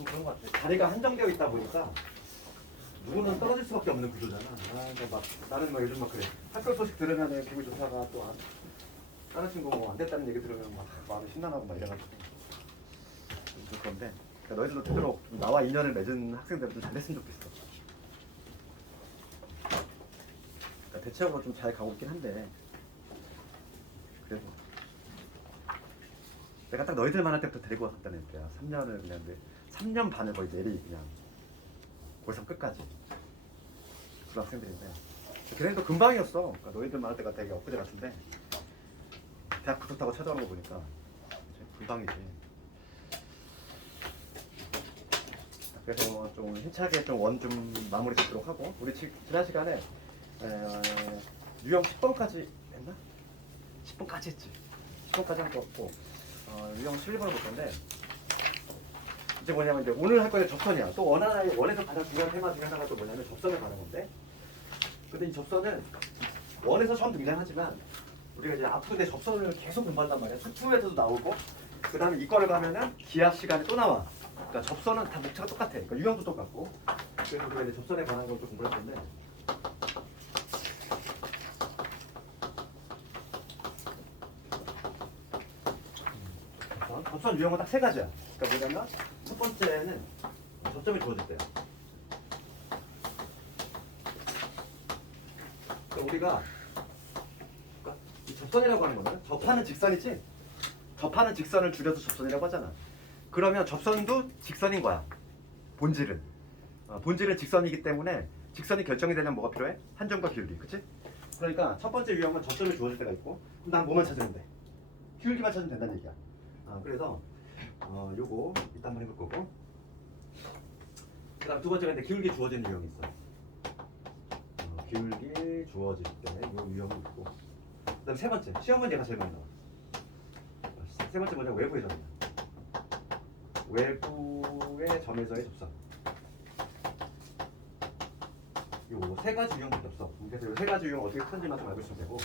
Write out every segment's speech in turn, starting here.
좀 그런 것 같아. 자리가 한정되어 있다 보니까 누구는 떨어질 수밖에 없는 구조잖아. 근데 막 나는 막 요즘 막 그래. 학교 소식 들으면은 기분 좋다가 또 다른 친구 뭐 안 됐다는 얘기 들으면 막 마음이 심란하고 막 이래가지고 좀 그런데 그러니까 너희들도 되도록 좀 나와 인연을 맺은 학생들은 좀 잘 됐으면 좋겠어. 그러니까 대체적으로 좀 잘 가고 있긴 한데 그래도 내가 딱 너희들만 할 때부터 데리고 왔다는 거야. 3년을 그냥 3년 반을 거의 내리 그냥 고3 끝까지 고등학생들인데 걔네도 금방이었어. 그러니까 너희들만 할 때가 되게 엊그제 같은데 대학 붙었다고 찾아오는 거 보니까 금방이지. 그래서 좀 힘차게 좀 원 좀 마무리 짓도록 하고 우리 지난 시간에 유형 10번까지 했나? 10번까지 했지. 10번까지 한 거 같고 유형 11번을 볼 건데 이제 뭐냐면 이제 오늘 할 거는 접선이야. 또 원에서 가장 중요한 테마 중에 하나가 또 뭐냐면 접선을 가는 건데 근데 이 접선은 원에서 처음 등장하지만 우리가 이제 앞으로 내 접선을 계속 공부한단 말이야. 수투에서도 나오고 그 다음에 이과를 가면은 기하 시간에 또 나와. 그러니까 접선은 다 목차가 똑같아. 그러니까 유형도 똑같고 그래서 우리가 이제 접선에 관한 걸 좀 공부할 건데 접선 유형은 딱 세 가지야. 그러니까 뭐냐면 첫 번째는 접점이 주어질 때야. 그러니까 우리가 이 접선이라고 하는 거는 접하는 직선이지. 접하는 직선을 줄여서 접선이라고 하잖아. 그러면 접선도 직선인 거야. 본질은. 본질은 직선이기 때문에 직선이 결정이 되려면 뭐가 필요해? 한 점과 기울기. 그치? 그러니까 첫 번째 유형은 접점이 주어질 때가 있고 그럼 난 뭐만 찾으면 돼? 기울기만 찾으면 된다는 얘기야. 그래서 요거 이따 한번 해볼 거고 그 다음 두 번째가 이제 기울기 주어지는 유형이 있어. 기울기 주어질 때 요 유형이 있고 그 다음 세 번째 시험은 얘가 제일 많이 나와. 세 번째 뭐냐 외부의 점이야. 외부의 점에서의 접선. 요 세 가지 유형밖에 없어. 그래서 요 세 가지 유형 어떻게 푸는지만 좀 알고 있으면 되고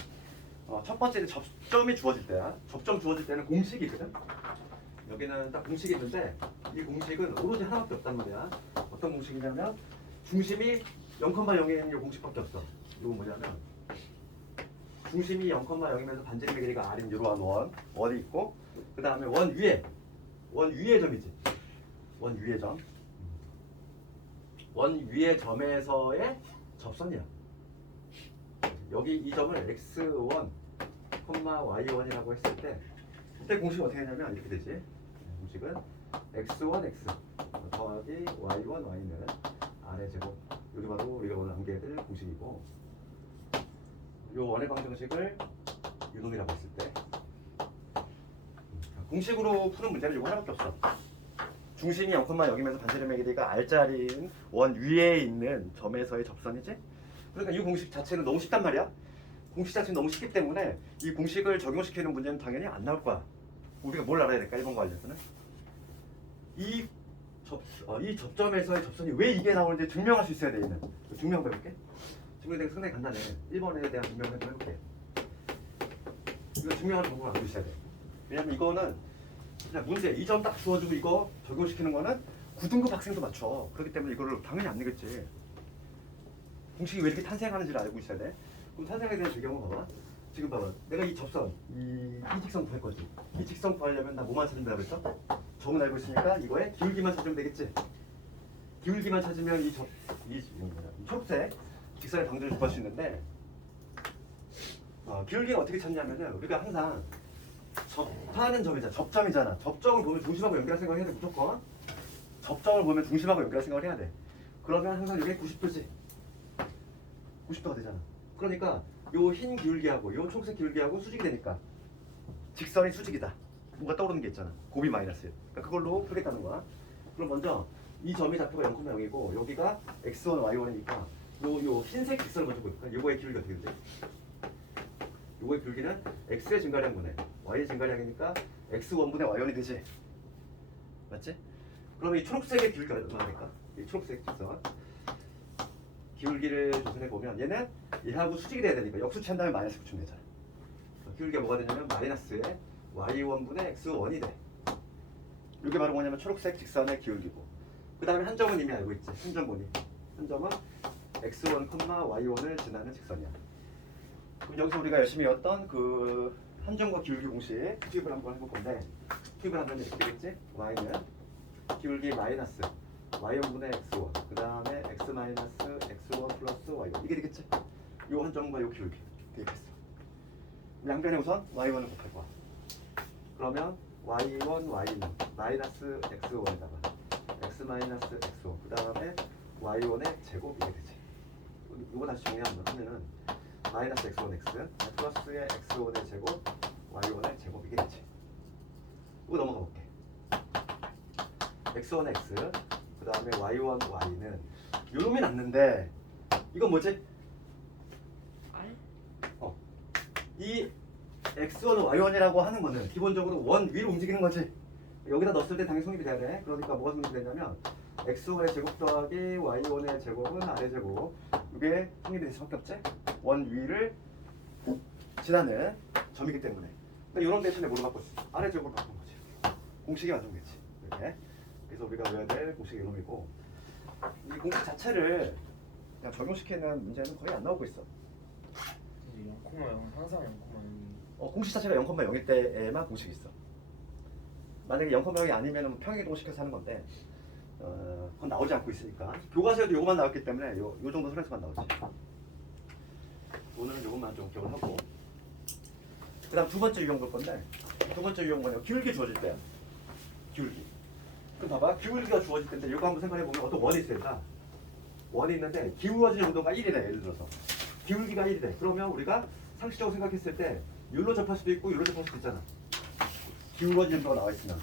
첫 번째는 접점이 주어질 때야. 접점 주어질 때는 공식이 있거든. 여기는 딱 공식이 있는데 이 공식은 오로지 하나밖에 없단 말이야. 어떤 공식이냐면 중심이 0,0에 있는 이 공식밖에 없어. 이건 뭐냐면 중심이 0,0이면서 반지름의 길이가 R인 이러한 원이 있고 그 다음에 원 위의 점이지. 원 위의 점. 원 위의 점에서의 접선이야. 여기 이 점을 x1, y1이라고 했을 때 그때 공식이 어떻게 되냐면 이렇게 되지. 공식은 x1, x 더하기 y1, y는 r의 제곱. 여기 바로 우리가 오늘 암기해야 될 공식이고 요 원의 방정식을 유놈이라고 했을 때 공식으로 푸는 문제는 이거 하나밖에 없어. 중심이 0,0이면서 반지름의 길이가 r자리인 원 위에 있는 점에서의 접선이지? 그러니까 이 공식 자체는 너무 쉽단 말이야. 공식 자체는 너무 쉽기 때문에 이 공식을 적용시키는 문제는 당연히 안 나올 거야. 우리가 뭘 알아야 될까? 1번 관련해서는 이 접점에서의 접선이 왜 이게 나오는지 증명할 수 있어야 돼. 얘는 증명 해볼게. 증명이 되게 상당히 간단해. 1번에 대한 증명을 좀 해볼게. 이거 증명하는 방법을 알고 있어야 돼. 왜냐면 이거는 그냥 문제 2점 딱 주어주고 이거 적용시키는 거는 9등급 학생도 맞춰. 그렇기 때문에 이거를 당연히 안 내겠지. 공식이 왜 이렇게 탄생하는지를 알고 있어야 돼. 그럼 탄생에 대한 배경은 봐봐. 지금 봐봐. 내가 이 접선, 이 직선 구할 거지. 이 직선 구하려면 나 뭐만 찾는다고 그랬어? 점은 알고 있으니까 이거에 기울기만 찾으면 되겠지. 기울기만 찾으면 이 초록색 직선의 방정식을 구할 수 있는데 기울기가 어떻게 찾냐면은 우리가 항상 접하는 점이잖아. 접점이잖아. 접점을 보면 중심하고 연결할 생각을 해야 돼. 무조건. 접점을 보면 중심하고 연결할 생각을 해야 돼. 그러면 항상 이게 90도지. 90도가 되잖아. 그러니까 요 흰 기울기하고 요 초록색 기울기하고 수직이 되니까 직선이 수직이다. 뭔가 떠오르는 게 있잖아. 곱이 마이너스. 그러니까 그걸로 풀겠다는 거야. 그럼 먼저 이 점의 좌표가 0,0이고 여기가 x1, y1이니까 요 흰색 직선을 먼저 볼까? 요거의 기울기가 어떻게 되지? 요거의 기울기는 x의 증가량분의 y의 증가량이니까 x1분의 y1이 되지. 맞지? 그러면 이 초록색의 기울기가 얼마나 될까? 이 초록색 직선 기울기를 조선해 보면 얘는 얘하고 수직이 돼야 되니까 역수치 한 다음에 마이너스 붙이면 되잖아. 기울기가 뭐가 되냐면 마이너스의 y1분의 x1이 돼. 이게 바로 뭐냐면 초록색 직선의 기울기고 그 다음에 한 점은 이미 알고 있지. 한 점은 x1, y1을 지나는 직선이야. 그럼 여기서 우리가 열심히 했던 그 한 점과 기울기 공식 투입을 한번 해볼 건데, 투입을 하면 이렇게 되겠지? y는 기울기 마이너스 y1분의 x1, 그 다음에 x 마이너스 x1 플러스 y1, 이게 되겠지? 요 한 점과 요 기울기 대입했어. 양변에 우선 y1을 곱할 거야. 그러면 y1, y는 마이너스 x1에다가 x 마이너스 x1, 그 다음에 y1의 제곱 이게 되지. 이거 다시 정리하면은 마이너스 x1x 플러스의 x1의 제곱 y1의 제곱 이게 되지. 이거 넘어가 볼게. x1x 그 다음에 y1 y는 요놈이 났는데 이건 뭐지? 이 x1, y1이라고 하는 거는 기본적으로 원 위로 움직이는 거지. 여기다 넣었을 때 당연히 성립이 돼야 돼. 그러니까 뭐가 성립이 되냐면 x1의 제곱 더하기 y1의 제곱은 아래 제곱, 이게 성립이 될 수밖에 없지. 원 위를 지나는 점이기 때문에. 그러니까 이런 대신에 뭐로 바꿨어? 아래 제곱으로 바꾼 거지. 공식이 완성됐지. 이렇게. 그래서 우리가 외워야 될 공식이 이놈이고, 이 공식 자체를 그냥 적용시키는 문제는 거의 안 나오고 있어. 0,0 항상 0,0. 공식 자체가 0,0일 때에만 공식이 있어. 만약에 0,0이 아니면 평행이동식해서 하는 건데, 그건 나오지 않고 있으니까. 교과서에도 요것만 나왔기 때문에 요 정도 선에서만 나오지. 오늘은 요것만 좀 기억을 하고, 그 다음 두 번째 유형 볼 건데, 두 번째 유형 뭐냐면 기울기 주어질 때야. 기울기. 그럼 봐봐, 기울기가 주어질 때인데 이거 한번 생각해 보면 어떤 원이 있을까? 원이 있는데 기울어진 정도가 1이래. 예를 들어서 기울기가 1이래. 그러면 우리가 상식적으로 생각했을 때 율로 접할 수도 있고 율로 접할 수도 있잖아. 기울어진 정도가 나와 있으면.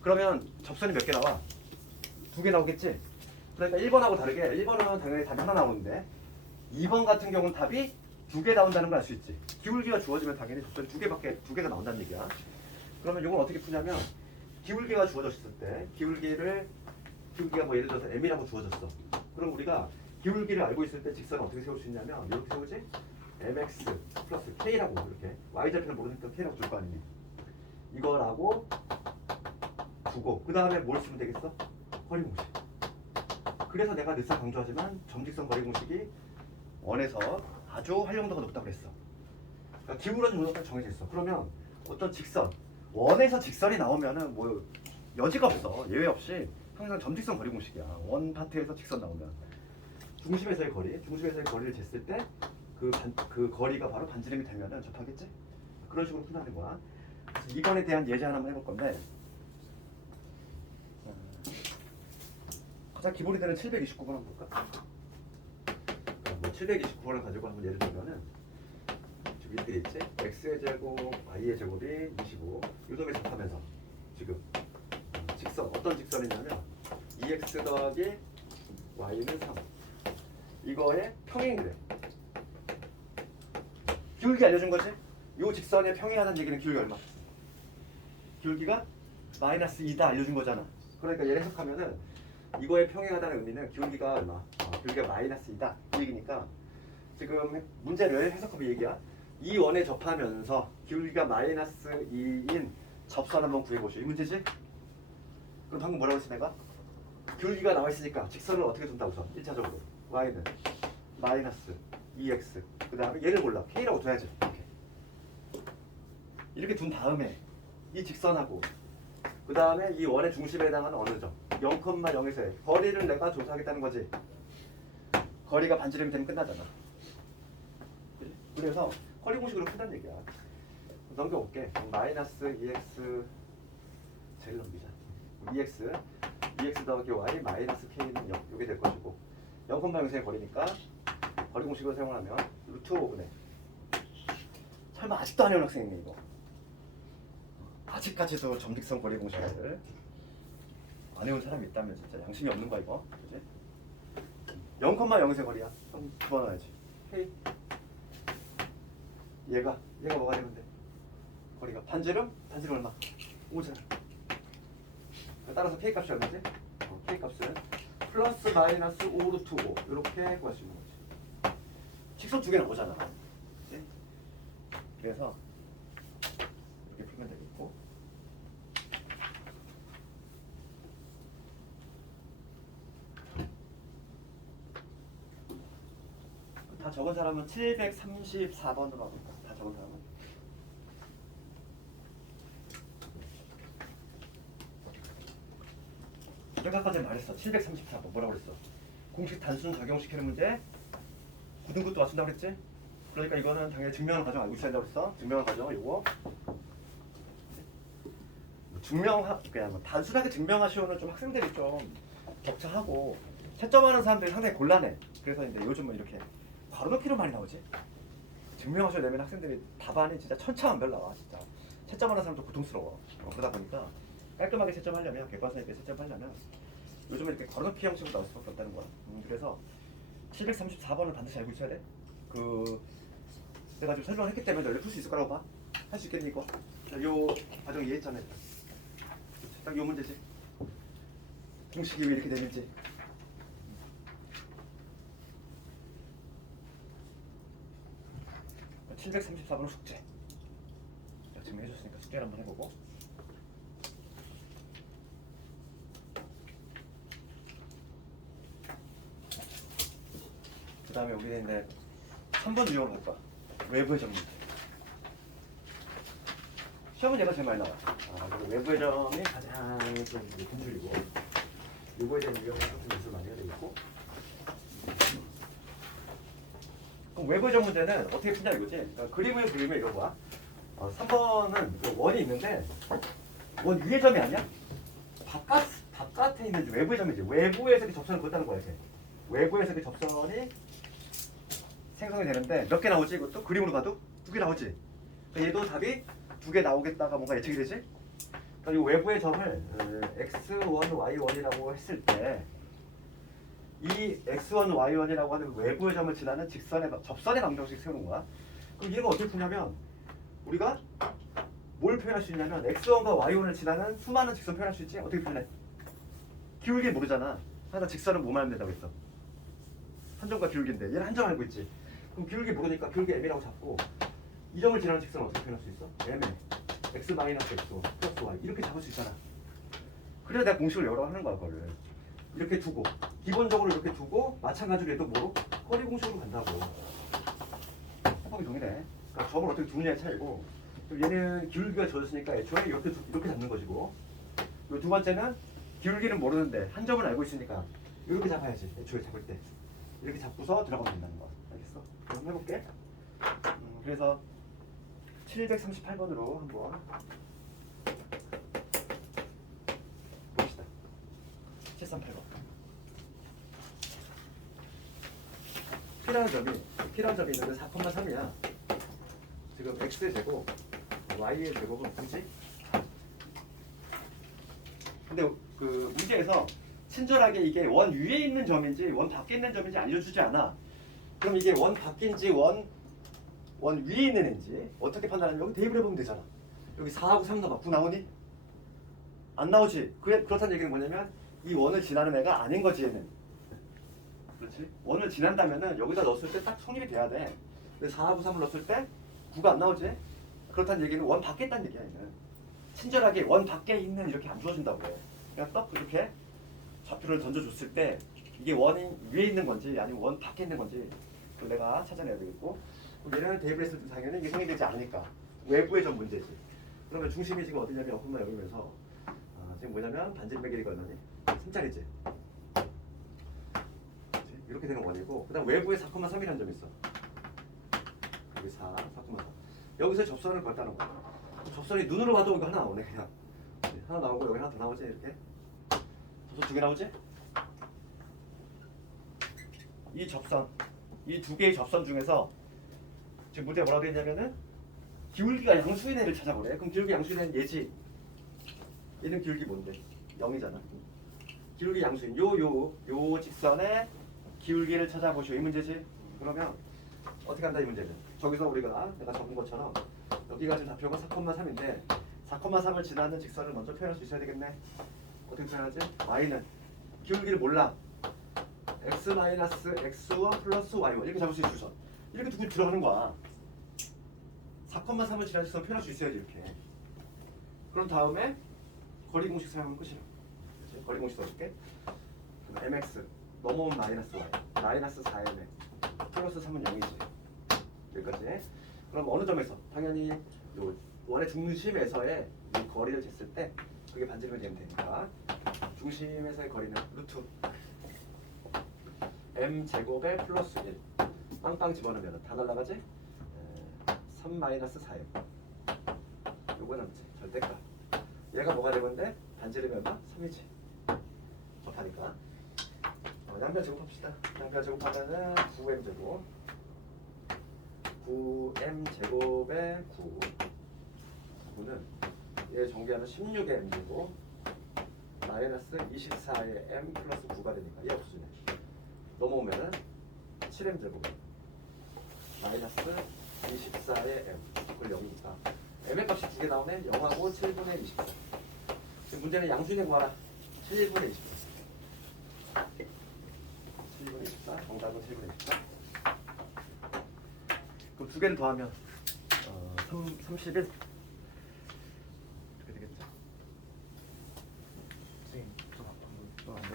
그러면 접선이 몇 개 나와? 2개 나오겠지? 그러니까 1번하고 다르게 1번은 당연히 답이 하나 나오는데 2번 같은 경우는 답이 2개 나온다는 걸 알 수 있지. 기울기가 주어지면 당연히 접선이 2개가 나온다는 얘기야. 그러면 이건 어떻게 푸냐면, 기울기가 주어졌을 때 기울기가 뭐 예를 들어서 m이라고 주어졌어. 그럼 우리가 기울기를 알고 있을 때 직선을 어떻게 세울 수 있냐면 이렇게 세우지? mx 플러스 k라고, 이렇게 y좌표를 모르니까 k라고 줄 거 아니니. 이거라고 두고 그 다음에 뭘 쓰면 되겠어? 거리 공식. 그래서 내가 늘상 강조하지만 점직선 거리 공식이 원에서 아주 활용도가 높다고 그랬어. 그러니까 기울어진 정도가 정해져 있어. 그러면 어떤 직선, 원에서 직선이 나오면은 뭐 여지가 없어. 예외 없이 항상 점직선 거리 공식이야. 원 파트에서 직선 나오면 중심에서의 거리를 쟀을 때 그 거리가 바로 반지름이 되면은 접하겠지? 그런 식으로 푼다는 거야. 그래서 이번에 대한 예제 하나만 해볼 건데, 가장 기본이 되는 729번 한번 볼까? 뭐 729번을 가지고 한번 예를 들면은 지금 이렇게 있지? x의 제곱, y의 제곱이 25. 요점에 접하면서 지금 직선, 어떤 직선이냐면 2x 더하기 y는 3. 이거의 평행이래. 기울기 알려준 거지? 요 직선의 평행하다는 얘기는 기울기 얼마? 기울기가 마이너스 2다 알려준 거잖아. 그러니까 얘를 해석하면은 이거의 평행하다는 의미는 기울기가 얼마? 기울기가 마이너스 2다 이 얘기니까, 지금 문제를 해석하면 얘기야. 이 원에 접하면서 기울기가 마이너스 2인 접선 한번 구해보시오. 이 문제지? 그럼 방금 뭐라고 했어 내가? 기울기가 나와 있으니까 직선을 어떻게 둔다 우선 1차적으로. y는 마이너스 2x, 그 다음에 얘를 몰라 k라고 둬야지. 이렇게 둔 다음에 이 직선하고 그 다음에 이 원의 중심에 해당하는 어느 점 0,0에서의 거리를 내가 조사하겠다는 거지. 거리가 반지름이 되면 끝나잖아. 그래서 거리 공식으로 푼다는 얘기야. 넘겨볼게. 마이너스 2x 제일 넘기자. 2x 더하기 y 마이너스 k는 0 이게 될 것이고, 0,0에서의 거리니까 거리 공식을 사용하면 루트 5분의, 설마 아직도 안 해온 학생 있네 이거. 아직까지도 점직선 거리 공식을 안 해온 사람이 있다면 진짜 양심이 없는 거야 이거. 그치? 0,0에서의 거리야. 그럼 집어넣어야지. k. 얘가 뭐가 되면 돼? 거리가 반지름 얼마? 5잖아. 따라서 k 값이 얼마지? k 값은 플러스 마이너스 5 루트 5 이렇게 구할 수 있는 거지. 직선 두 개 나오잖아. 그치? 그래서 이렇게 풀면 되겠고, 적은 사람은 734번으로 하고 있다. 다 적은 사람은. 내가 아까 전에 말했어. 734번 뭐라고 그랬어? 공식 단순 적용시키는 문제 9등급도 맞춘다고 그랬지? 그러니까 이거는 당연히 증명하는 과정 알고 있어야 된다고 그랬어. 증명하는 과정 이거 그냥 뭐 단순하게 증명하시오는 좀 학생들이 좀 벅차하고 채점하는 사람들이 상당히 곤란해. 그래서 이제 요즘은 이렇게 괄호넣기로 많이 나오지. 증명하셔야 되면 학생들이 답안이 진짜 천차만별 나와. 진짜 채점하는 사람도 고통스러워. 그러다 보니까 깔끔하게 채점하려면 객관성 있게 채점하려면 요즘은 이렇게 괄호넣기 형식으로 나올 수밖에 없다는 거야. 그래서 734번을 반드시 알고 있어야 돼. 내가 좀 설명을 했기 때문에 너희 풀 수 있을 거라고 봐. 할 수 있겠니 이거? 자, 요 과정 이해했잖아. 딱 요 문제지. 공식이 왜 이렇게 되는지. 자, 734번은 숙제. 자, 지금 해줬으니까 숙제를 한번 해보고. 그 다음에 여기는 이제 3번 유형을 할 거야. 외부의 점 문제. 시험은 얘가 제일 많이 나와. 외부의 점이 가장 좀 분출이고 요거에 대한 유형을 좀 연습을 많이 해야 되겠고. 그럼 외부의 점 문제는 어떻게 푸냐 이거지. 그러니까 그림을 그리면 이런 거야. 3번은 원이 있는데 원 위의 점이 아니야? 바깥에 있는 외부의 점이지. 외부에서 이렇게 접선을 그었다는 거야. 이렇게. 외부에서 이렇게 접선이 생성이 되는데 몇 개 나오지? 이것도 그림으로 봐도 2개 나오지. 그러니까 얘도 답이 2개 나오겠다가 뭔가 예측이 되지? 그러니까 이 외부의 점을 x1, y1이라고 했을 때 이 x1, y1이라고 하는 외부의 점을 지나는 접선의 방정식 세우는 거야. 그럼 이런 거 어떻게 푸냐면 우리가 뭘 표현할 수 있냐면 x1과 y1을 지나는 수많은 직선 표현할 수 있지? 어떻게 표현해? 기울기 모르잖아. 하나 직선은 뭐만 하면 된다고 했어? 한 점과 기울기인데 얘는 한 점 알고 있지? 그럼 기울기 모르니까 기울기 m이라고 잡고 이 점을 지나는 직선을 어떻게 표현할 수 있어? m에 x 마이너스 x 플러스 y 이렇게 잡을 수 있잖아. 그래야 내가 공식을 여러 하는 거야 그거를. 이렇게 두고 기본적으로 이렇게 두고 마찬가지로 얘도 뭐로? 허리 공식으로 간다고. 합법이 동일해. 그러니까 점을 어떻게 두느냐의 차이고 얘는 기울기가 젖었으니까 애초에 이렇게 잡는 것이고 이 두 번째는 기울기는 모르는데 한 점을 알고 있으니까 이렇게 잡아야지. 애초에 잡을 때 이렇게 잡고서 들어가면 된다는 거야. 알겠어? 그럼 해볼게. 그래서 738번으로 한번 봅시다. 738번. 필요한 점이 있는데 4,3이야. 지금 x의 제곱, y의 제곱은 굳이? 근데 그 문제에서 친절하게 이게 원 위에 있는 점인지 원 밖에 있는 점인지 알려주지 않아. 그럼 이게 원 밖인지 원 위에 있는 애인지 어떻게 판단하냐면 여기 대입을 해보면 되잖아. 여기 4하고 3 나와. 9 나오니? 안 나오지. 그렇다는 얘기는 뭐냐면 이 원을 지나는 애가 아닌 거지 얘는. 그렇지? 원을 지난다면은 여기다 넣었을 때 딱 성립이 돼야 돼. 근데 4하고 3을 넣었을 때 9가 안 나오지? 그렇다는 얘기는 원 밖에 있다는 얘기야 얘는. 친절하게 원 밖에 있는 이렇게 안 주어진다고. 그냥 딱 이렇게 좌표를 던져줬을 때 이게 원이 위에 있는 건지 아니면 원 밖에 있는 건지 그걸 내가 찾아내야 되겠고 얘는 대입을 했을 때 당연히 이게 성립되지 않으니까 외부의 점 문제지. 그러면 중심이 지금 어디냐면 여기만 여기면서 지금 뭐냐면 반지름의 길이가 얼마니? 3짜리지. 이렇게 되는 원이고 그 다음 외부에 4,3이라는 점이 있어. 여기 4, 4,3 여기서 접선을 걸었다는 거야. 접선이 눈으로 봐도 이거 하나 나오네 그냥. 하나 나오고 여기 하나 더 나오지 이렇게. 접선 2개 나오지? 이 접선, 이 2개의 접선 중에서 지금 문제가 뭐라고 되어 있냐면은 기울기가 양수인 애를 찾아보래. 그럼 기울기 양수인 애는 얘지. 얘는 기울기 뭔데? 0이잖아. 기울기 양수인 요 직선의 기울기를 찾아보시오. 이 문제지. 그러면 어떻게 한다 이 문제는. 저기서 내가 적은 것처럼 여기가 지금 좌표가 4,3인데 4,3을 지나는 직선을 먼저 표현할 수 있어야 되겠네. 어떻게 표현하지? y는 기울기를 몰라. x 마이너스 x1 플러스 y1 이렇게 잡을 수 있을 수 있어. 이렇게 두고 들어가는 거야. 4,3을 지나는 직선을 표현할 수 있어야지 이렇게. 그럼 다음에 거리 공식 사용하면 끝이야. 그치? 거리 공식 써줄게. mx 넘어온 마이너스 y 마이너스 4mx 플러스 3은 0이지. 여기까지. 그럼 어느 점에서? 당연히 요 원의 중심에서의 이 거리를 쟀을 때 그게 반지름이 되면 되니까 중심에서의 거리는 루트 m 제곱에 플러스 1 빵빵 집어넣으면 다 날라가지? 3 마이너스 4m. 요거 남지 절대값. 얘가 뭐가 되면 돼? 반지름이 얼마? 3이지. 접하니까 양변 제곱합시다. 양변 제곱하면은 9m 제곱 9m 제곱에 9는 얘 전개하면 16의 m 제곱 마이너스 24의 m 플러스 9가 되니까 얘 없으네. 넘어오면은 7m 제곱 마이너스 24의 m 그걸 0이니까 m의 값이 두 개 나오네. 0하고 7분의 24. 지금 문제는 양수인의 구하라. 7분의 24. 7분의 24. 정답은 7분의 24. 그럼 두 개를 더하면 31 이렇게 되겠죠? 선생님 저 방금 안 돼.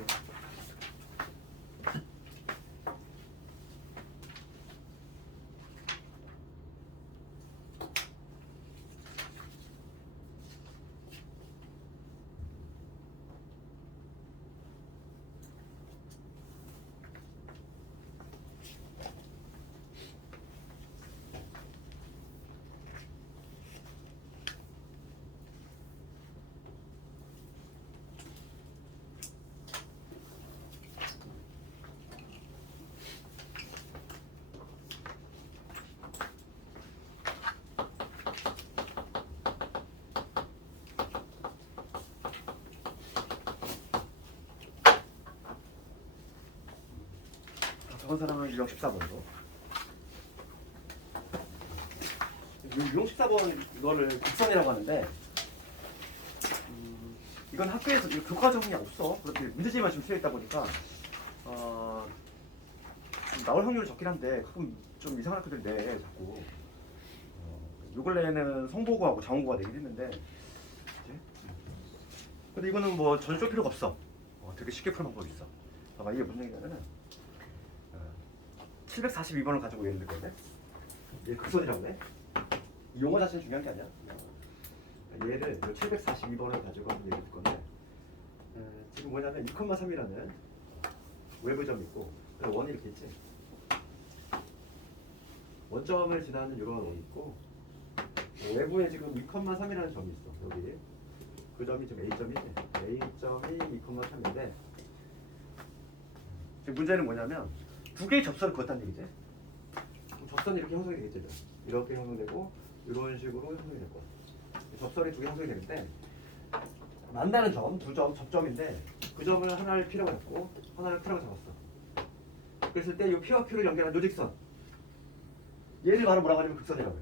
저번 사람은 유형 14번으로. 유형 14번 이거를 곡선이라고 하는데 이건 학교에서 이거 교과 적응이 없어. 그렇게 문제집만 지금 쓰여 있다 보니까 좀 나올 확률이 적긴 한데 가끔 좀 이상한 학교들 내 자꾸. 요 근래에는 성보고하고 자원고가 되긴 했는데 근데 이거는 뭐 전혀 쫄 필요가 없어. 되게 쉽게 푸는 방법이 있어. 봐봐 이게 무슨 얘기냐면은 742번을 가지고 예를 들 건데 얘 극선이라고 해. 이 용어 자체는 중요한 게 아니야. 얘를 742번을 가지고 한번 얘기해 줄 건데 지금 뭐냐면 2,3이라는 외부점이 있고 원이 이렇게 있지. 원점을 지나는 이런 원이 있고 외부에 지금 2,3이라는 점이 있어. 여기 그 점이 지금 A점이지. A점이 2,3인데 지금 문제는 뭐냐면 두 개의 접선을 그었다는 얘기지. 접선이 이렇게 형성이 되겠죠. 이렇게 형성되고 이런 식으로 형성이 될 거야. 접선이 두 개 형성이 되는데 만나는 점, 두 점, 접점인데 그 점을 하나를 P라고 했고 하나를 Q라고 잡았어. 그랬을 때 이 P와 Q를 연결한 요직선 얘를 바로 뭐라고 하냐면 극선이라고 해.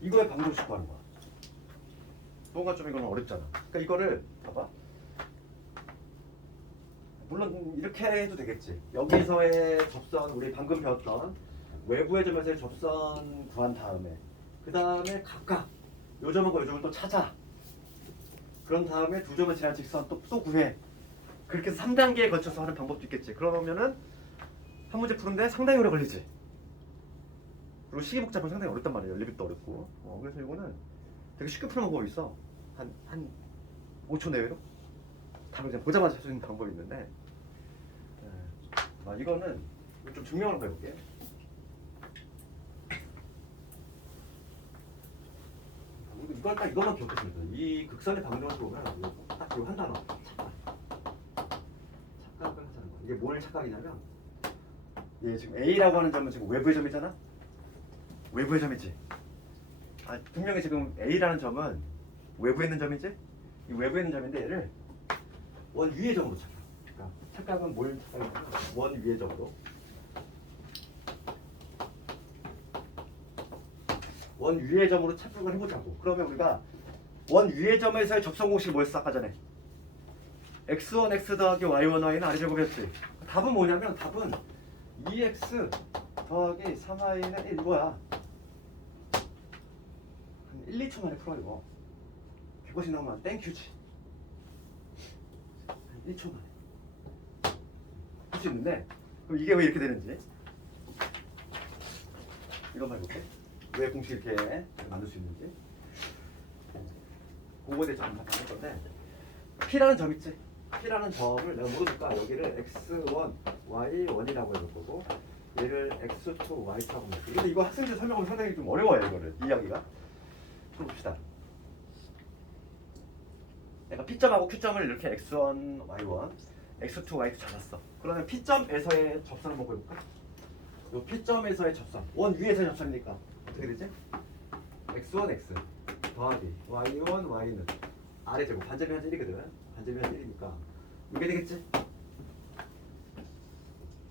이거의 방정식 구하는 거야. 뭔가 좀 이거는 어렵잖아. 그러니까 이거를 봐봐. 물론 이렇게 해도 되겠지. 여기서의 접선 우리 방금 배웠던 외부의 점에서의 접선 구한 다음에 그 다음에 각각 요 점하고 요 점을 또 찾아. 그런 다음에 두 점을 지난 직선 또 구해. 그렇게 해서 3단계에 걸쳐서 하는 방법도 있겠지. 그러면은 한 문제 푸는데 상당히 오래 걸리지. 그리고 시기복잡은 상당히 어렵단 말이에요. 연립도 어렵고. 그래서 이거는 되게 쉽게 푸는 방법이 있어. 한 5초 내외로 답을 그냥 보자마자 할 수 있는 방법이 있는데 이거는 좀 증명을 한번 해볼게. 이걸 딱 이것만 기억했으면 돼. 이 극선의 방정식 보면 딱 이거 한 단어 착각. 착각을 하자는 거야. 이게 뭘 착각이냐면 얘 지금 A라고 하는 점은 지금 외부의 점이잖아. 외부의 점이지. 분명히 지금 A라는 점은 외부에 있는 점이지. 이 외부에 있는 점인데 얘를 원 위의 점으로 착각. 그러니까 착각은 뭘 착각이냐면 원 위의 점으로. 원 위의 점으로 착각을 해보자고. 그러면 우리가 원 위의 점에서의 접선 공식이 뭐였어 아까 전에? x1 x 더하기 y1 y는 아래제곱이었지. 답은 뭐냐면 답은 2x 더하기 3y는 1 이거야. 한 1, 2초 만에 풀어 이거. 100번씩 나오면 땡큐지. 한 1초 만에. 할 수 있는데 그럼 이게 왜 이렇게 되는지 이것만 해볼게. 왜 공식 이렇게 만들 수 있는지 그거에 대해서 한번 할 건데 P라는 점 있지? P라는 점을 내가 모르니까 여기를 x1, y1이라고 해볼 거고 얘를 x2, y2라고 해볼 거고 근데 이거 학생들 설명하면 상당히 좀 어려워요 이거를 이야기가. 좀 봅시다. 내가 P점하고 Q점을 이렇게 x1, y1, x2, y2 잡았어. 그러면 P점에서의 접선을 한번 해볼까? 요 P점에서의 접선, 원 위에서의 접선이니까 어떻게 되지? x1, x 더하기 y1, y는 아래 제곱 반절이 한 1이거든. 반절이 한 1이니까 이게 되겠지?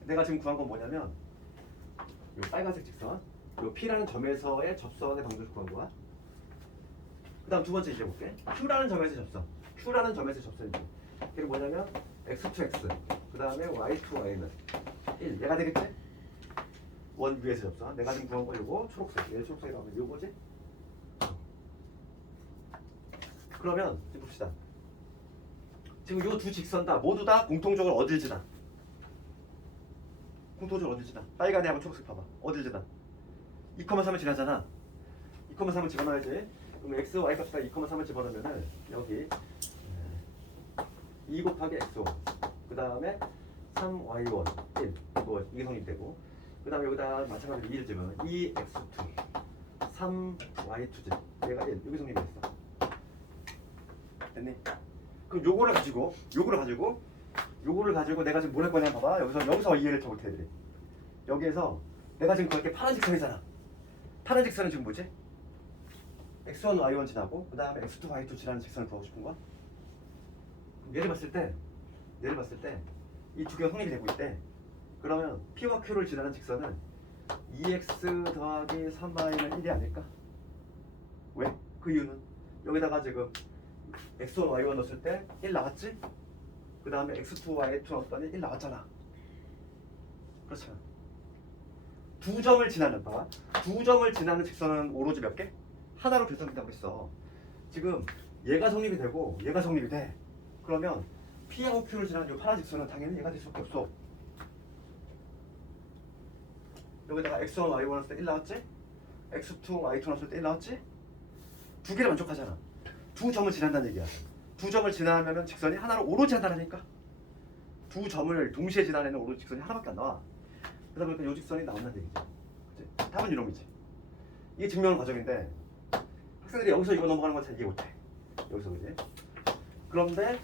내가 지금 구한 건 뭐냐면 요 빨간색 직선, 요 P라는 점에서의 접선의 방정식 구한 거야. 그 다음 두 번째 이제 볼게. Q라는 점에서 접선. Q라는 점에서 접선이지. 그게 뭐냐면 x to x. 그 다음에 y to y는 1. 얘가 되겠지? 원 위에서 접선. 내가 지금 구한 거 이거 초록색. 얘 초록색이라고 하면 이거지? 그러면 지금 봅시다. 지금 요 두 직선 다 모두 다 공통적으로 어딜 지나? 공통적으로 어딜 지나? 빨간애 하고 초록색 봐봐. 어딜 지나? 2,3을 지나잖아. 2,3을 집어넣어야지. 그럼 x, y 값에다 2,3을 집어넣으면은 여기 2 곱하기 x1 그 다음에 3y1 1 이게 성립되고 그 다음에 여기다 마찬가지로 2를 집으면 2x2 3y2지 얘가 1 여기 성립됐어. 됐니? 그럼 요거를 가지고 내가 지금 뭘 할 거냐 봐봐. 여기서 이해를 더 못해 애들이. 여기에서 내가 지금 그렇게 파란 직선이잖아. 파란 직선은 지금 뭐지? x1, y1 지나고 그 다음에 x2, y2 지나는 직선을 구하고 싶은 거야? 얘를 봤을 때 이 두 개가 성립이 되고 있대. 그러면 P와 Q를 지나는 직선은 2x 더하기 3y는 1이 아닐까? 왜? 그 이유는 여기다가 지금 x1, y1 넣었을 때 1 나왔지? 그 다음에 x2, y2 넣었더니 1 나왔잖아. 그렇잖아. 두 점을 지나는 직선은 오로지 몇 개? 하나로 결정된다고 했어. 지금 얘가 성립이 되고 얘가 성립이 돼. 그러면 P하고 Q를 지나는 이 파란 직선은 당연히 얘가 될 수밖에 없어. 여기다가 x1, y1 넣었을 때 1 나왔지? x2, y2 넣었을 때 1 나왔지? 두 개를 만족하잖아. 두 점을 지난다는 얘기야. 두 점을 지나면 직선이 하나로 오로지 한다니까. 두 점을 동시에 지나는 오로지 직선이 하나밖에 안 나와. 그러다 보니까 이 직선이 나온다는 얘기지. 그치? 답은 이놈이지. 이게 증명 과정인데 학생들이 여기서 이거 넘어가는 건 잘 이해 못해. 여기서 그지? 그런데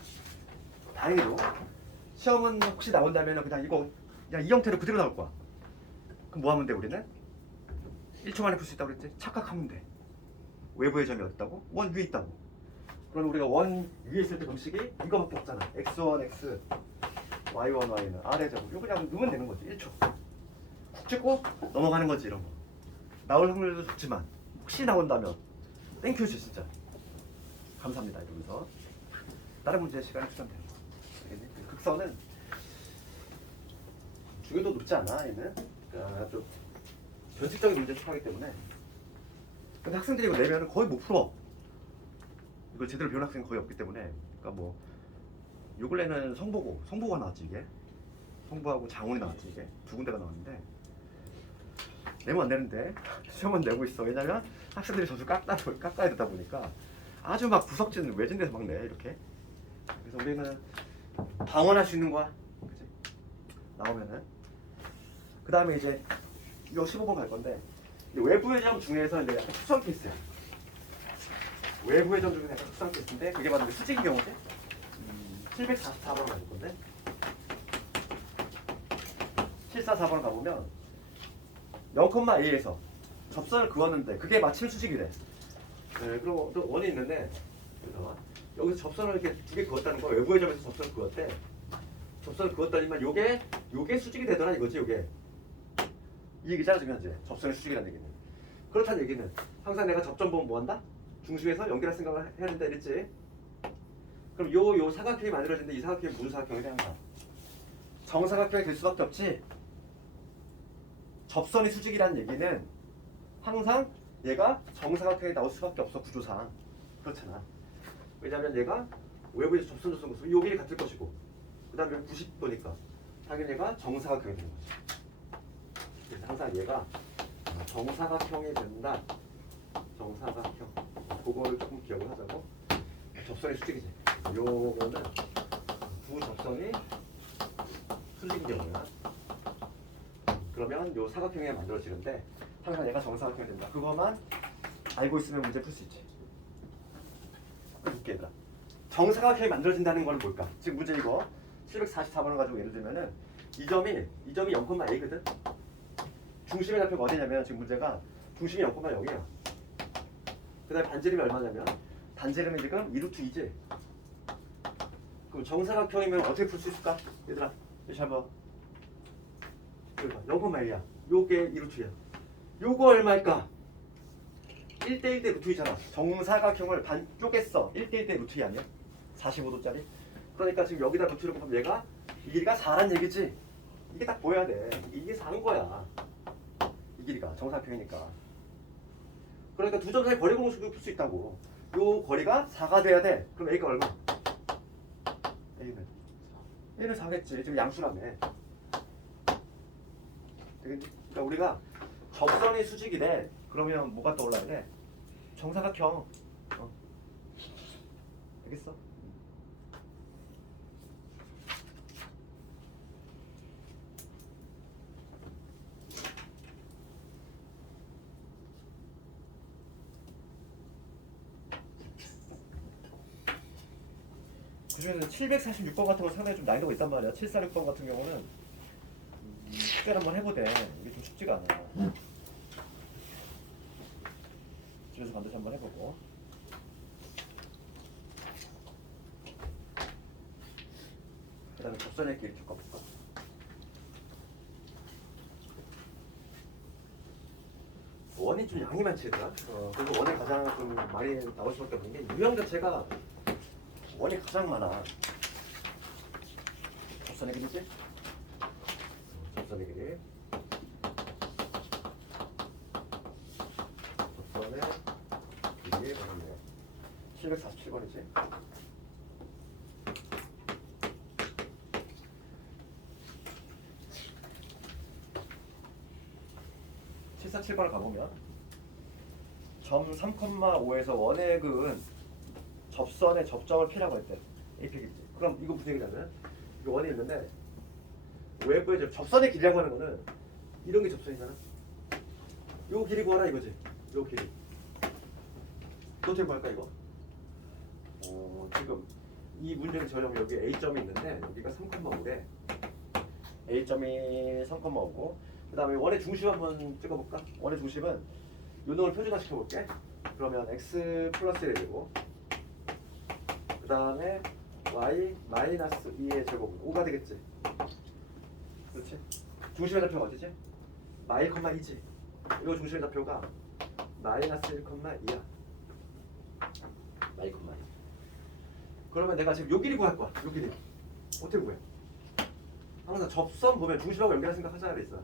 다행히도 시험은 혹시 나온다면 그냥 이 형태로 그대로 나올 거야. 그럼 뭐 하면 돼 우리는? 1초 만에 풀 수 있다고 그랬지? 착각하면 돼. 외부의 점이 어딨다고? 원 위에 있다고. 그럼 우리가 원 위에 있을 때 공식이 이거밖에 없잖아. x1, x, y1, y는 아래 제곱. 이거 그냥 넣으면 되는 거지. 1초. 쿡 찍고 넘어가는 거지 이런 거. 나올 확률도 좋지만 혹시 나온다면 땡큐지 진짜. 감사합니다 이러면서 다른 문제 시간에 추천돼요. 극선은 중요도 높지 않아 얘는. 그러니까 좀 변칙적인 문제 속하기 때문에. 근데 학생들이 이거 내면은 거의 못 풀어. 이걸 제대로 배운 학생이 거의 없기 때문에. 그러니까 뭐 요 근래는 성보가 나왔지 이게. 성보하고 장원이 나왔지 이게. 두 군데가 나왔는데 내면 안 되는데 시험은 내고 있어. 왜냐면 학생들이 저주 깎아야 되다 보니까 아주 막 구석진 외진데서 막 내 이렇게. 그래서 우리는 방어할 수 있는 거야. 그치? 나오면은. 그 다음에 이제 요 15번 갈 건데 외부의 점 중에서 이제 약간 특성 케이스야. 외부의 점 중에 약간 특성 케이스인데 그게 바로 수직의 경우지. 744번 가볼 건데 744번 가보면 0,a에서 접선을 그었는데 그게 마침 수직이래. 네, 그럼 또 원이 있는데 여기서 접선을 이렇게 두 개 그었다는 거야. 외부의 점에서 접선을 그었대. 접선을 그었다니만 요게 수직이 되더라 이거지. 요게 이 얘기잖아 지금 현재. 접선의 수직이라는 얘기는. 그렇다는 얘기는 항상 내가 접점 보면 뭐 한다? 중심에서 연결할 생각을 해야 된다 이랬지. 그럼 요 사각형이 만들어지는데 이 사각형이 무슨 사각형이냐? 항상 정사각형이 될 수밖에 없지. 접선이 수직이라는 얘기는 항상 얘가 정사각형이 나올 수밖에 없어. 구조상 그렇잖아. 왜냐하면 얘가 외부에서 접선 모습이 요 길이 같을 것이고 그 다음에 90도니까 당연히 얘가 정사각형이 되는 거지. 그래서 항상 얘가 정사각형이 된다. 정사각형. 그거를 조금 기억을 하자고. 접선의 수직이지. 요거는 두 접선이 수직인 경우야. 그러면 요 사각형이 만들어지는데 항상 얘가 정사각형이 된다. 그거만 알고 있으면 문제 풀 수 있지. 볼게 얘들아. 정사각형이 만들어진다는 건 뭘까? 지금 문제 이거 744번을 가지고 예를 들면은 이 점이 0,a거든. 중심의 좌표가 어디냐면 지금 문제가 중심이 0,0이야. 그다음에 반지름이 얼마냐면 반지름이 지금 2루트 2지. 그럼 정사각형이면 어떻게 풀 수 있을까? 얘들아, 여기 잘 봐. 0,1이야. 요게 2루트야. 요거 얼마일까? 1대1 대 루트 2잖아. 정사각형을 반 쪼갰어. 1대1 대 루트 2 아니야? 45도짜리. 그러니까 지금 여기다 루트를 보면 얘가 이 길이가 4란 얘기지. 이게 딱 보여야 돼. 이게 4인 거야. 이 길이가 정사각형이니까. 그러니까 두 점 사이 거리 공식을 풀 수 있다고. 요 거리가 4가 돼야 돼. 그럼 A가 얼마? A는 4겠지. 지금 양수라며. 되겠니? 그러니까 우리가 접선이 수직이래. 그러면 뭐가 떠올라야 돼? 정사각형. 알겠어? 그중에서 746번 같은 건 상당히 좀 난이도가 있단 말이야. 746번 같은 경우는 숙제를 한번 해보되 이게 좀 쉽지가 않아. 집에서 반드시 한번 해보고. 그 다음에 접선의 길이 겪어볼까? 원이 좀 양이 많지 얘들아. 그래서 원이 가장 좀 많이 나올 수밖에 없는 게 유형 자체가 원이 가장 많아. 접선의 길이지? 접선의 길이. 접선의 길이 그러네. 747번이지. 747번을 가보면 점 3,5에서 원의 그은 접선의 접점을 P라고 했대. AP겠지. 그럼 이거 무슨 얘기냐면 이거 원이 있는데 외부의 접선의 길이라고 하는 거는 이런 게 접선이잖아. 요 길이 구하라 이거지. 요 길이. 또 어떻게 구할까 이거? 지금 이 문제는 여기 A점이 있는데 여기가 3,5래. A점이 3,5고 그 다음에 원의 중심 한번 찍어볼까? 원의 중심은 요 놈을 표준화 시켜볼게. 그러면 x 플러스 1이 되고 그 다음에 y 마이너스 2의 제곱은 5가 되겠지. 그렇지? 중심의 좌표가 어디지? 마이, 2지. 이거 중심의 좌표가 마이너스 1,2야. 마이, 2. 그러면 내가 지금 요 길이 구할 거야. 요 길이. 어떻게 구해? 항상 접선 보면 중심하고 연결할 생각하잖아. 있어.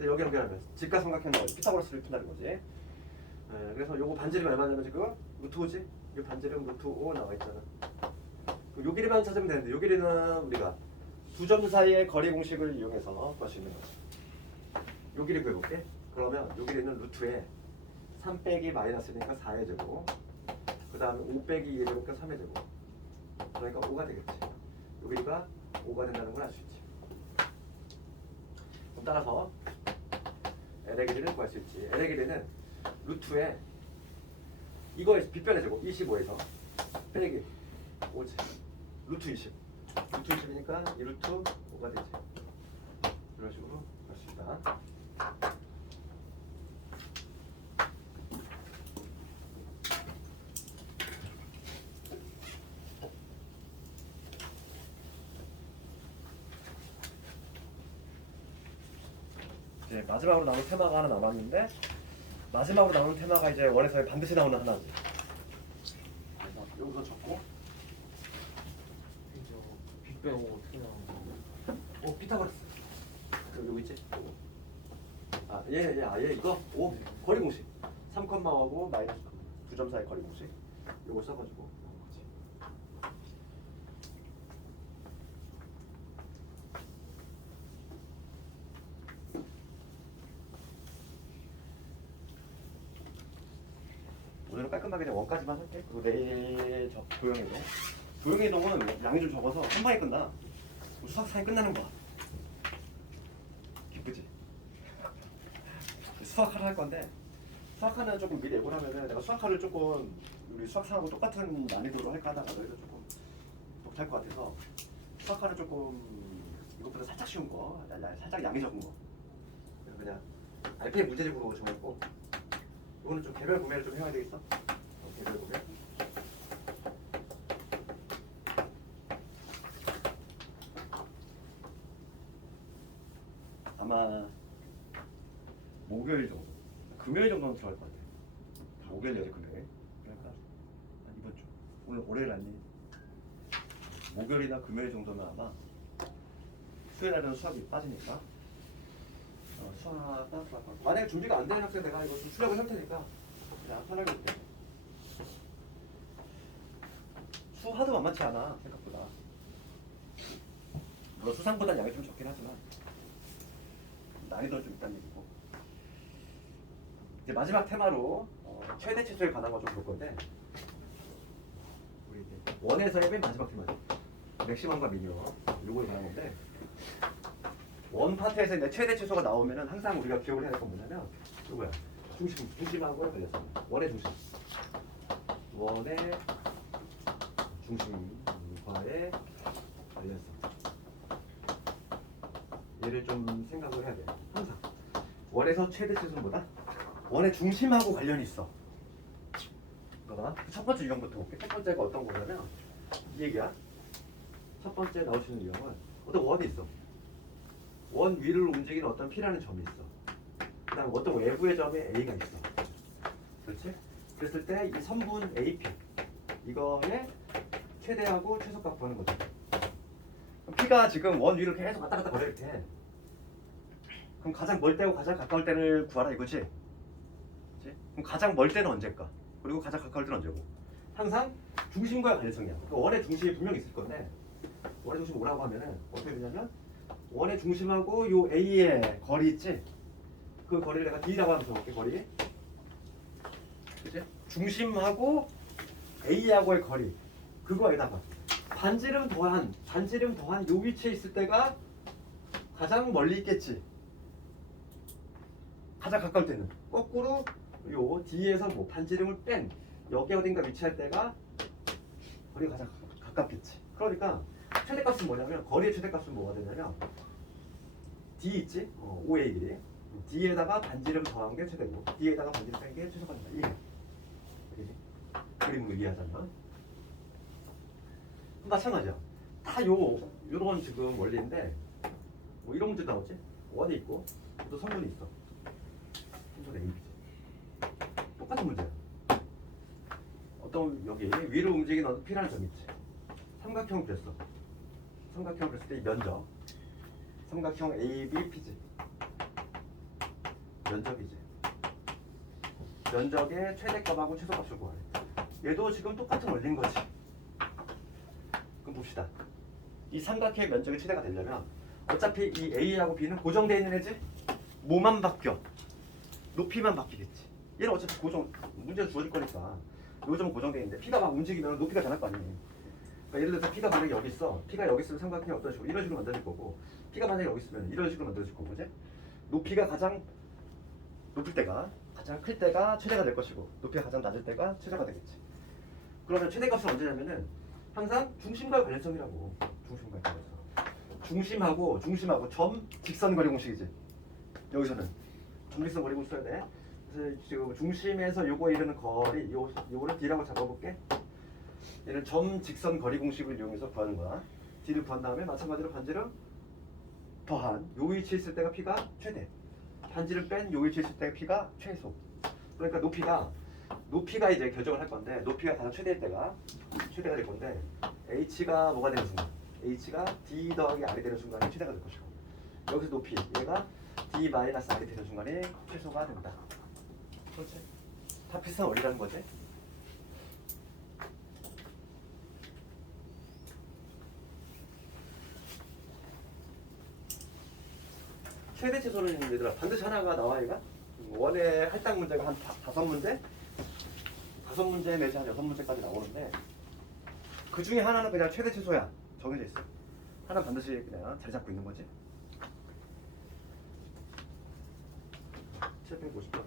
여기 연결하면 직각삼각형 나오지. 피타고라스를 푼다는 거지. 그래서 요거 반지름이 얼마냐면 지금 루트 5지? 이 반지름 루트 5 나와 있잖아. 요 길이만 찾으면 되는데 요 길이는 우리가 두 점 사이의 거리 공식을 이용해서 구할 수 있는 거지. 요 길이 구해볼게. 그러면 요 길이는 루트에 3 빼기 마이너스니까 4의 제곱 그 다음에 5 빼기 2의 제곱과 3의 제곱 그러니까 5가 되겠지. 요 길이가 5가 된다는 걸 알 수 있지. 그럼 따라서 L의 길이를 구할 수 있지. L의 길이는 루트에 이거에서 빗변의 제곱 25에서 빼기 5지. 루트 20. 루트 20이니까 2루트 5가 되지. 이런 식으로 할 수 있다. 이제 마지막으로 나온 테마가 하나 남았는데 마지막으로 나오는 테마가 이제 원에서 반드시 나오는 하나지. 그래서 여기서 적고 빅뱅 어떻게 나오는 피타고라스. 여기 있지? 얘 이거 5 거리 공식 3,5하고 마이너스 두 점 사이 거리 공식 요거 써가지고 나온 거지. 그냥 원까지만 할게. 그리고 내일 도형이동. 도형이동은 양이 좀 적어서 한 방에 끝나. 수학 4이 끝나는 거야. 기쁘지? 수학하를 할 건데 수학하는 조금 미리 예고를 하면은 내가 수학하를 조금 우리 수학상하고 똑같은 난이도로 할까 하다가 너희도 조금 벅찰 것 같아서 수학하는 조금 이것보다 살짝 쉬운 거, 살짝 양이 적은 거. 그래서 그냥 RPM 문제집으로 정했고 이거는 좀 개별 구매를 좀 해야 되겠어? 개별 구매. 아마 목요일 정도, 금요일 정도는 들어갈 것 같아. 목요일 내지 금요일. 그러니까 이번 주. 오늘 월요일 아니? 목요일이나 금요일 정도면 아마 수요일 날은 수학이 빠지니까. 수학. 만약에 준비가 안 되는 학생 내가 이거 좀 수력을 할 테니까 그냥 편하게 볼게. 수 하도 만만치 않아 생각보다. 물론 수상보다 양이 좀 적긴 하지만 난이도는 좀 있다는 얘기고. 이제 마지막 테마로 최대 치수에 관한 거 좀 볼 건데 우리 이제 원에서의 맨 마지막 테마죠. 맥시멈과 미니멈 요거에 관한 건데 원 파트에서 이제 최대 치수가 나오면은 항상 우리가 기억을 해야 될 건 뭐냐면 이거야. 중심하고에 걸렸어. 원의 중심. 원의 중심과에 걸렸어. 얘를 좀 생각을 해야 돼. 항상 원에서 최대 치수는 뭐다? 원의 중심하고 관련이 있어. 그거다. 첫 번째 유형부터 볼게. 첫 번째가 어떤 거냐면 이 얘기야. 첫 번째 나올 수 있는 유형은 어떤 원이 있어. 원 위를 움직이는 어떤 P라는 점이 있어. 그 다음 어떤 외부의 점에 A가 있어. 그렇지? 그랬을 때 이 선분 AP 이거의 최대하고 최소값 구하는 거죠. P가 지금 원 위를 계속 왔다 갔다 거려 이렇게. 그럼 가장 멀 때고 가장 가까울 때를 구하라 이거지? 그치? 그럼 가장 멀 때는 언제일까? 그리고 가장 가까울 때는 언제고? 항상 중심과의 관련성이야. 그 원의 중심이 분명히 있을 건데 원의 중심 뭐라고 하면은 어떻게 되냐면 원의 중심하고 요 A의 거리 있지? 그 거리를 내가 D라고 하면 적을게 거리. 그치? 중심하고 A하고의 거리 그거에다가 반지름 더한 요 위치에 있을 때가 가장 멀리 있겠지. 가장 가까울 때는 거꾸로 요 D에서 뭐 반지름을 뺀 여기 어딘가 위치할 때가 거리가 가장 가깝겠지. 그러니까 최대값은 뭐냐면 거리의 최대값은 뭐가 되냐면 D 있지? OA 길이 D에다가 반지름 더한 게 최대고 D에다가 반지름 뺀 게 최소가 된다. 이게 그림을 이해하자면 마찬가지야. 다 요런 지금 원리인데 뭐 이런 문제 나오지? 원이 있고 또 성분이 있어. 성분 AB지. 똑같은 문제야. 어떤 여기 위로 움직이는 어떤 P라는 점이 있지. 삼각형 그렸어. 삼각형 그렸을 때 이 면적. 삼각형 AB P지. 면적이지. 면적의 최대값하고 최소값을 구하래. 얘도 지금 똑같은 원리인 거지. 그럼 봅시다. 이 삼각형의 면적이 최대가 되려면 어차피 이 A하고 B는 고정되어 있는 애지? 뭐만 바뀌어? 높이만 바뀌겠지. 얘는 어차피 문제가 주어질 거니까 요 점은 고정되어 있는데 P가 막 움직이면 높이가 변할 거 아니에요. 그러니까 예를 들어서 P가 만약에 여기 있어. P가 여기 있으면 삼각형이 어떤 식으로 이런 식으로 만들어질 거고 P가 만약에 여기 있으면 이런 식으로 만들어질 거고 그지? 높이가 가장 높을 때가 가장 클 때가 최대가 될 것이고 높이가 가장 낮을 때가 최저가 되겠지. 그러면 최대값은 언제냐면은 항상 중심과 관련성이라고. 중심과 관련성. 중심하고 점 직선 거리 공식이지. 여기서는 점 직선 거리 공식 써야 돼. 그래서 지금 중심에서 요거에 이르는 거리 요거를 D라고 잡아볼게. 얘는 점 직선 거리 공식을 이용해서 구하는 거야. D를 구한 다음에 마찬가지로 반지름 더한 요 위치에 있을 때가 P가 최대. 반지름 뺀 요 위치에 있을 때가 P가 최소. 그러니까 높이가 이제 결정을 할 건데 높이가 가장 최대일 때가 최대가 될 건데 H가 뭐가 되는 순간? H가 D 더하기 R이 되는 순간이 최대가 될 것이고 여기서 높이 얘가 D 마이너스 R이 되는 순간이 최소가 된다. 그렇지? 다 비슷한 원리라는 거지. 최대 최소는 얘들아 반드시 하나가 나와 얘가 원의 할당 문제가 한 5문제? 5문제 내지 한 6문제까지 나오는데 그 중에 하나는 그냥 최대 최소야. 정해져 있어. 하나는 반드시 그냥 자리 잡고 있는 거지. 750번.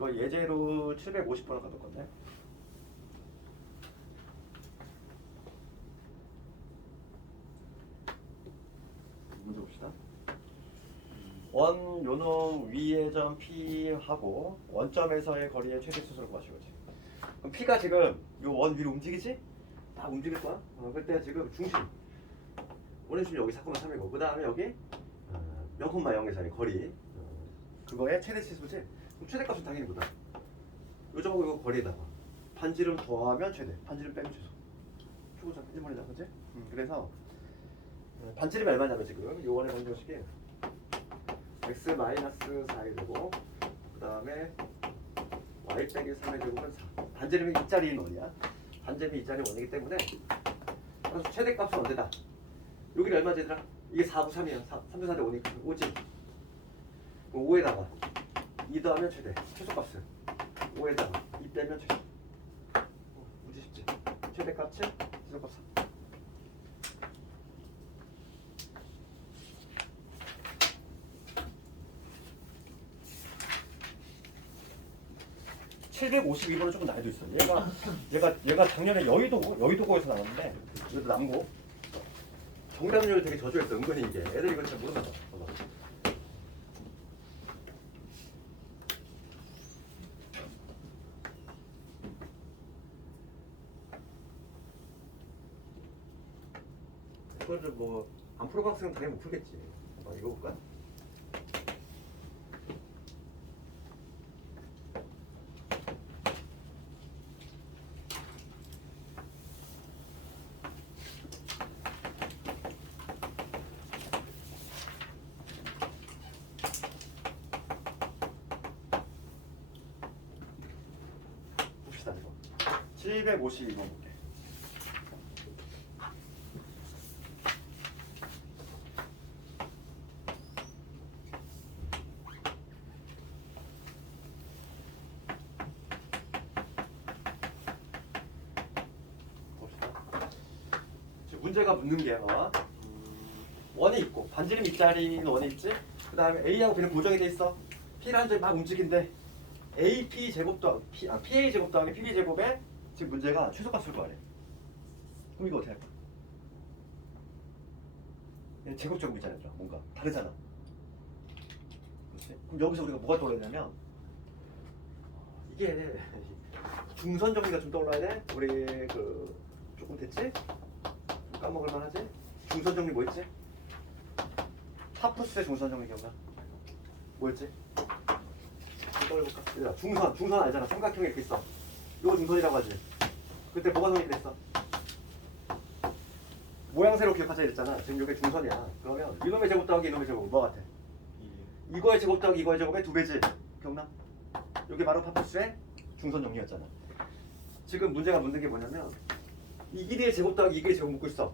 이거 예제로 750번을 가볼 건데. 문제 봅시다. 원 요놈 위의 점 P하고 원점에서의 거리의 최대 수를 구하시오지. 그럼 P가 지금 요 원 위로 움직이지? 다 움직일 거야. 그때 지금 중심. 원의 중심 여기 4,3이고 그 다음에 여기 0,0에서의 거리. 그거의 최대 치수지? 그럼 최대값은 당연히 뭐다? 요점하고 이거 거리에다가 반지름 더하면 최대, 반지름 빼면 최소. 초고작 1번이다, 그치? 그래서 반지름이 얼마냐면 지금 요번에 방정식이 x-4이 되고 그 다음에 y 빼기 3의 제곱은 4. 반지름이 이 자리인 원이야. 반지름이 이 자리 원이기 때문에 그래서 최대값은 언제다? 여기는 얼마지 얘들아? 이게 4, 9, 3이야. 3, 4, 4대 5니까 5지. 5에다가 2 더하면 최대, 최소값은 5에다가 2 빼면 최소. 문제 쉽지? 최대값 7, 최소값 3. (752번은) 조금 난이도 있어. 얘가 작년에 여의도고에서 나왔는데 이것도 남고 정답률 되게 저조했어. 은근히 이게 애들이 이걸 잘 모르나 봐. 봐봐. 이거를 뭐안 풀어본 학생은 당연히 못 풀겠지. 한번 읽어볼까? 봅시다 이거. 752번 볼게. 문제가 묻는 게 원이 있고 반지름 밑자리는 원이 있지. 그 다음에 A하고 B는 고정이 돼 있어. P라는 점이 막 움직인데 AP 제곱 더하기 PA 제곱 더하기 PB 제곱에 지금 문제가 최소값을 구하래. 그럼 이거 어떻게 할까? 얘는 제곱 있잖아. 뭔가 다르잖아. 그렇지? 그럼 여기서 우리가 뭐가 떠올랐냐면 이게 중선 정리가 좀 떠올라야 돼. 우리 그 조금 됐지? 까먹을 만하지? 중선 정리 뭐였지? 파푸스의 중선 정리 기억나? 뭐였지? 떠올려볼까? 얘들아, 중선 알잖아. 삼각형이 이렇게 있어. 이거 중선이라고 하지. 그때 뭐가 성립이 됐어? 모양새로 기억하자 이랬잖아. 지금 이게 중선이야. 그러면 이놈의 제곱 더하기 이놈의 제곱 뭐 같아? 이거의 제곱 더하기 이거의 제곱의 2배지. 기억나? 이게 바로 파푸스의 중선 정리였잖아. 지금 문제가 묻는 게 뭐냐면 이 길이의 제곱 더하기 이 길이의 제곱 묻고 있어.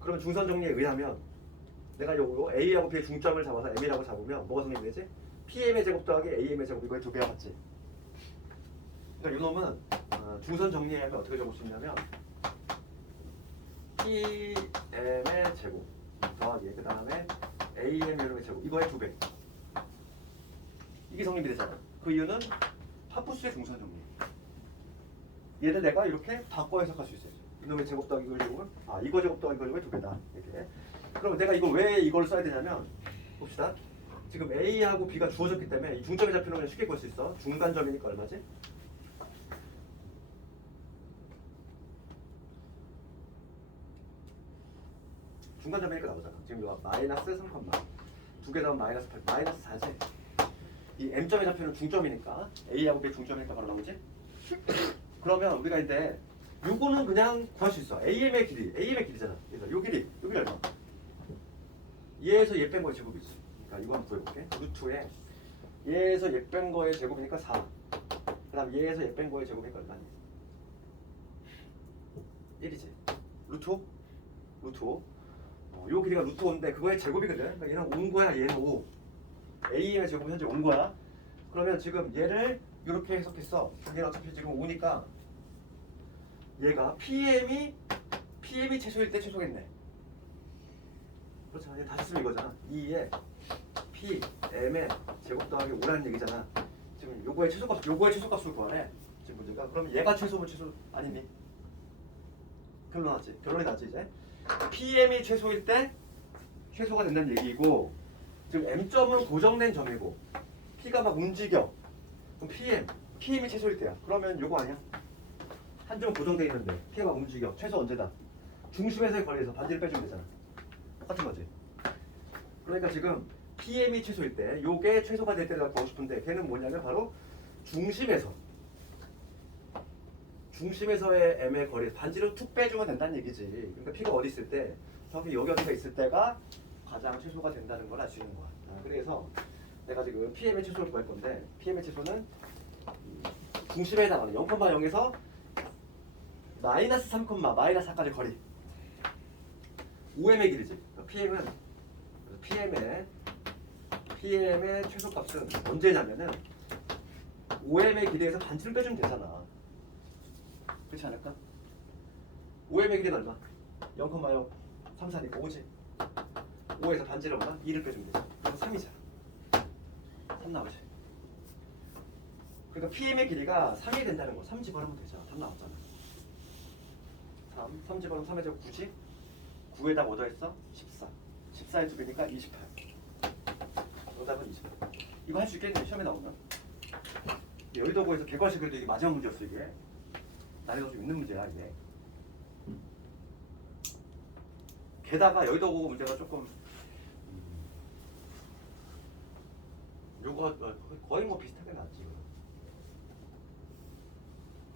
그러면 중선 정리에 의하면 내가 요거 A하고 B의 중점을 잡아서 M이라고 잡으면 뭐가 성립이 되지? PM의 제곱 더하기 AM의 제곱 이거의 2배와 같지? 그러니까 요놈은 중선 정리하면 어떻게 적을 수 있냐면 PM의 제곱 더하기 그 다음에 AM 요놈의 제곱 이거의 2배. 이게 성립이 되잖아. 그 이유는 파푸스의 중선 정리. 얘를 내가 이렇게 바꿔 해석할 수 있어요. 이놈의 제곱 더하기 이걸 제곱은 이거 제곱 더하기 이거 제곱의 2배다. 이렇게. 그럼 내가 이거 왜 이걸 써야 되냐면 봅시다. 지금 A하고 B가 주어졌기 때문에 이 중점에 잡히는 걸 쉽게 볼 수 있어. 중간점이니까 얼마지? 중간점이니까 나오잖아. 지금 이거 마이너스 3, 두 개 더하면 마이너스 8, 마이너스 4지. 이 M점의 좌표는 중점이니까 A하고 B 중점이니까 바로 나오지? 그러면 우리가 이제 요거는 그냥 구할 수 있어. AM의 길이잖아. 그래서 요 길이 얼마? 얘에서 얘 뺀 거의 제곱이지. 그러니까 이거 한번 구해볼게. 루트에 얘에서 얘 뺀 거의 제곱이니까 4. 그 다음 얘에서 얘 뺀 거의 제곱이니까 얼마니? 1이지. 루트 5? 루트 5. 요 길이가 루트 5인데 그거의 제곱이거든. 그러니까 얘는 5인 거야. 얘는 5. A의 제곱 현재 5인 거야. 그러면 지금 얘를 이렇게 해석했어. 얘는 어차피 지금 5니까 얘가 PM이 최소일 때 최소겠네. 그렇잖아. 얘 다시 쓰면 이거잖아. 2에 PM의 제곱 더하기 5라는 얘기잖아. 지금 요거의 최소값을 구하래. 지금 문제가. 그럼 얘가 최소면 최소 아니니? 결론이 나지 이제. PM이 최소일 때 최소가 된다는 얘기고, 지금 M점은 고정된 점이고 P가 막 움직여. 그럼 PM이 최소일 때야. 그러면 요거 아니야? 한 점은 고정돼 있는데 P가 막 움직여. 최소 언제다? 중심에서의 거리에서 반지를 빼주면 되잖아. 똑같은 거지. 그러니까 지금 PM이 최소일 때 요게 최소가 될 때가 보고 싶은데 걔는 뭐냐면 바로 중심에서의 M의 거리, 반지를 툭 빼주면 된다는 얘기지. 그러니까 P가 어디 있을 때, 정확히 여기 어디가 있을 때가 가장 최소가 된다는 걸 알 수 있는 거야. 그래서 내가 지금 PM의 최소를 구할 건데, PM의 최소는 중심에 해당하는 0,0에서 마이너스 3, 마이너스 4까지 거리. 5M의 길이지. 그러니까 PM의 최소값은 언제냐면은 5M의 길이에서 반지를 빼주면 되잖아. 그렇지 않을까? 5M의 길이는 얼마? 0,0 3, 4니까 5지. 5에서 반지를 얼마? 2를 빼주면 되지. 그래서 3이잖아. 3 나오지. 그러니까 PM의 길이가 3이 된다는 거. 3 집어넣으면 되잖아. 3 나왔잖아. 3 집어넣으면 3의 제곱 9지? 9에다 뭐 더했어? 14. 14의 2배니까 28. 정답은 28. 이거 할 수 있겠네, 시험에 나오면. 여의도고에서 객관식으로 이게 마지막 문제였어, 이게. 난이도 좀 있는 문제야, 이게. 게다가 여의도고 문제가 조금 요거 거의 뭐 비슷하게 나왔지.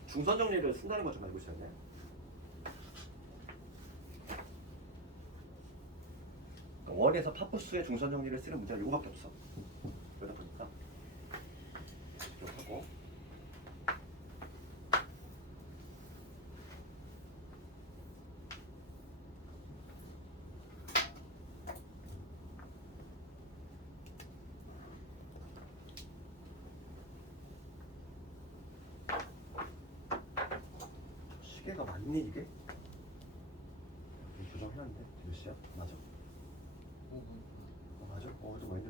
중선 정리를 쓴다는 거 좀 알고 있었네. 원에서 파푸스의 중선 정리를 쓰는 문제가 요거밖에 없어. 그러다 보니까 이렇게 하고, 시계가 맞니 이게? 조정해놨네. 몇 시야? 맞아? 맞아? 좀 많이